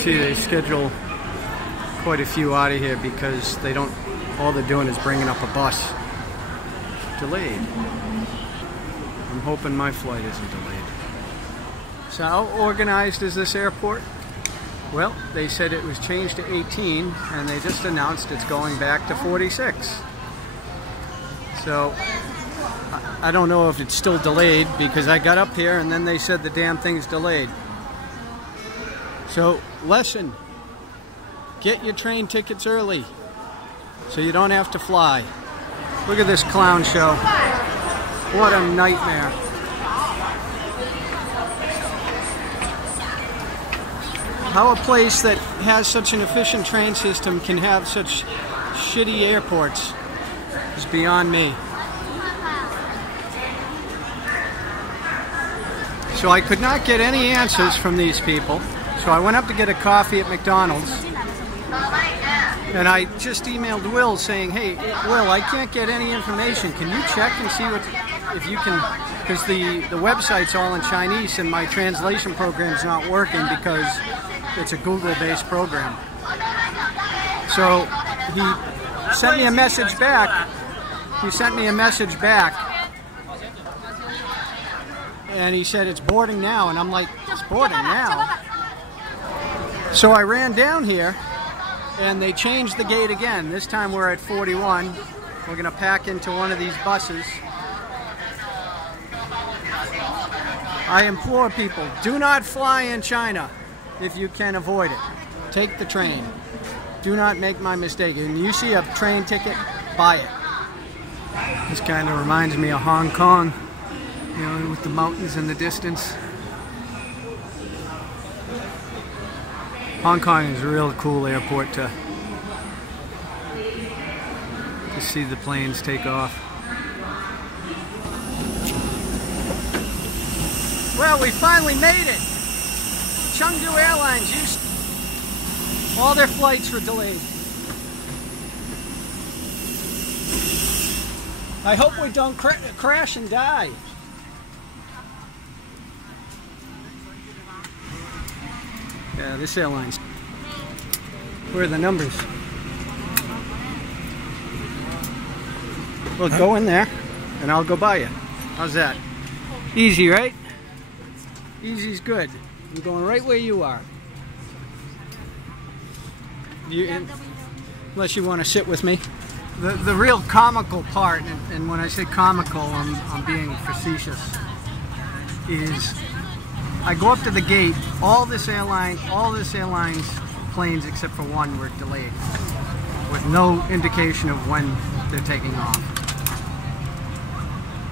See, they schedule quite a few out of here because they don't, all they're doing is bringing up a bus. Delayed. I'm hoping my flight isn't delayed. So how organized is this airport? Well, they said it was changed to 18 and they just announced it's going back to 46. So I don't know if it's still delayed because I got up here and then they said the damn thing's delayed. So, lesson, get your train tickets early so you don't have to fly. Look at this clown show. What a nightmare. How a place that has such an efficient train system can have such shitty airports is beyond me. So I could not get any answers from these people. So I went up to get a coffee at McDonald's, and I just emailed Will saying, hey, Will, I can't get any information. Can you check and see if you can, because the website's all in Chinese and my translation program's not working because it's a Google-based program. So he sent me a message back. And he said, it's boarding now. And I'm like, it's boarding now? So I ran down here, and they changed the gate again. This time we're at 41. We're going to pack into one of these buses. I implore people, do not fly in China if you can avoid it. Take the train. Do not make my mistake. When you see a train ticket, buy it. This kind of reminds me of Hong Kong, you know, with the mountains in the distance. Hong Kong is a real cool airport to see the planes take off. Well, we finally made it! Chengdu Airlines, all their flights were delayed. I hope we don't crash and die. Yeah, this airline's. Where are the numbers? Well, go in there, and I'll go by you. How's that? Easy, right? Easy's good. I'm going right where you are. Unless you want to sit with me. The real comical part, and when I say comical, I'm being facetious, is I go up to the gate, all this airline's planes except for one were delayed with no indication of when they're taking off.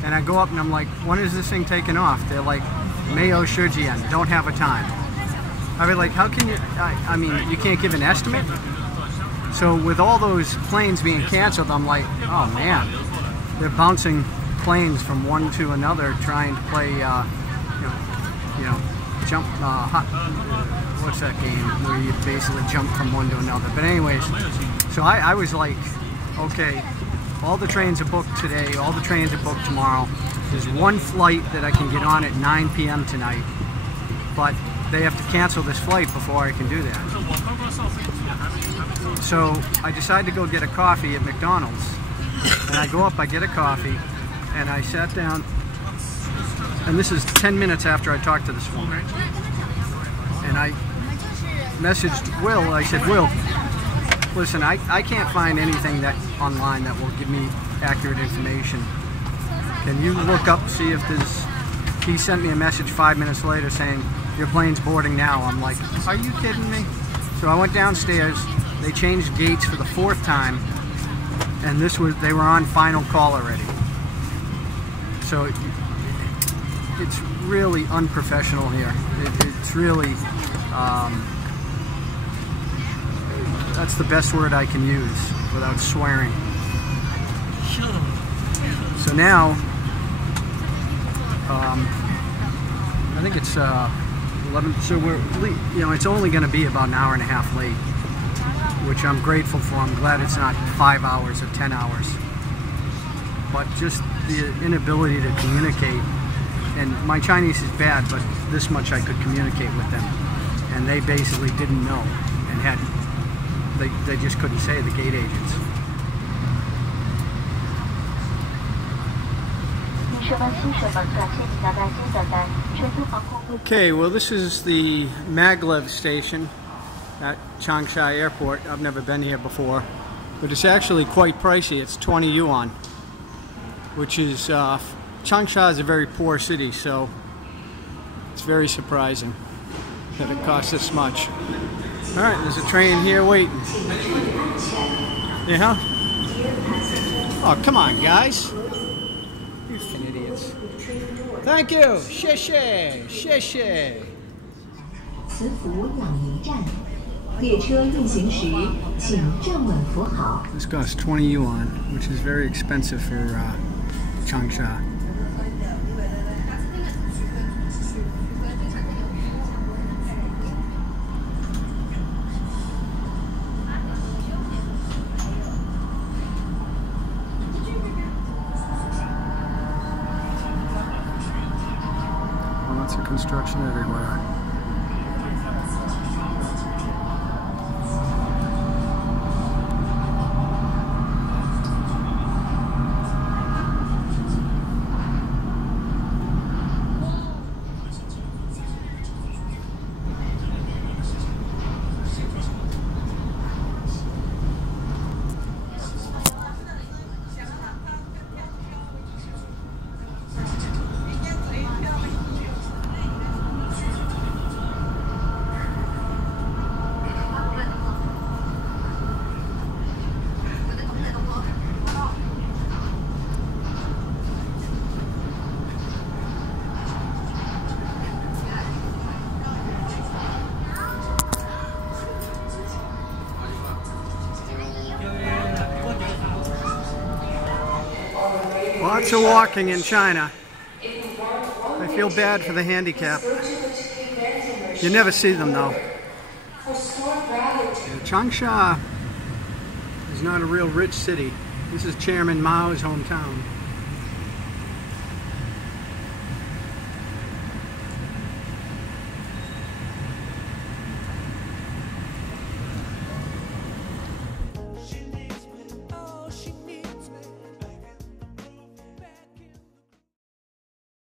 And I go up and I'm like, when is this thing taking off? They're like, Mayo Shijian, don't have a time. I mean, like, how can you, I mean, you can't give an estimate? So with all those planes being canceled, I'm like, oh man, they're bouncing planes from one to another trying to play, jump, what's that game where you basically jump from one to another? But anyways, so I was like, okay, all the trains are booked today, all the trains are booked tomorrow. There's one flight that I can get on at 9 p.m. tonight, but they have to cancel this flight before I can do that. So I decided to go get a coffee at McDonald's, and I go up, I get a coffee, and I sat down, and this is 10 minutes after I talked to this woman, and I messaged Will. I said, Will, listen, I can't find anything that online that will give me accurate information. Can you look up, see if there's... He sent me a message 5 minutes later saying, your plane's boarding now. I'm like, are you kidding me? So I went downstairs, they changed gates for the 4th time, and they were on final call already. So it's really unprofessional here. It's really, that's the best word I can use without swearing. So now, I think it's 11, so it's only going to be about an hour and a half late, which I'm grateful for. I'm glad it's not 5 hours or 10 hours. But just the inability to communicate, and my Chinese is bad, but this much I could communicate with them. and they basically didn't know and they just couldn't say, the gate agents. Okay, well, this is the maglev station at Changsha Airport. I've never been here before, but it's actually quite pricey. It's 20 yuan, which is, Changsha is a very poor city, so it's very surprising that it costs this much. Alright, there's a train here waiting. Yeah? Oh, come on, guys. You fucking idiots. Thank you. 谢谢. 谢谢. This costs 20 yuan, which is very expensive for Changsha. Lots of construction everywhere. Lots of walking in China. I feel bad for the handicapped. You never see them though. Changsha is not a real rich city. This is Chairman Mao's hometown.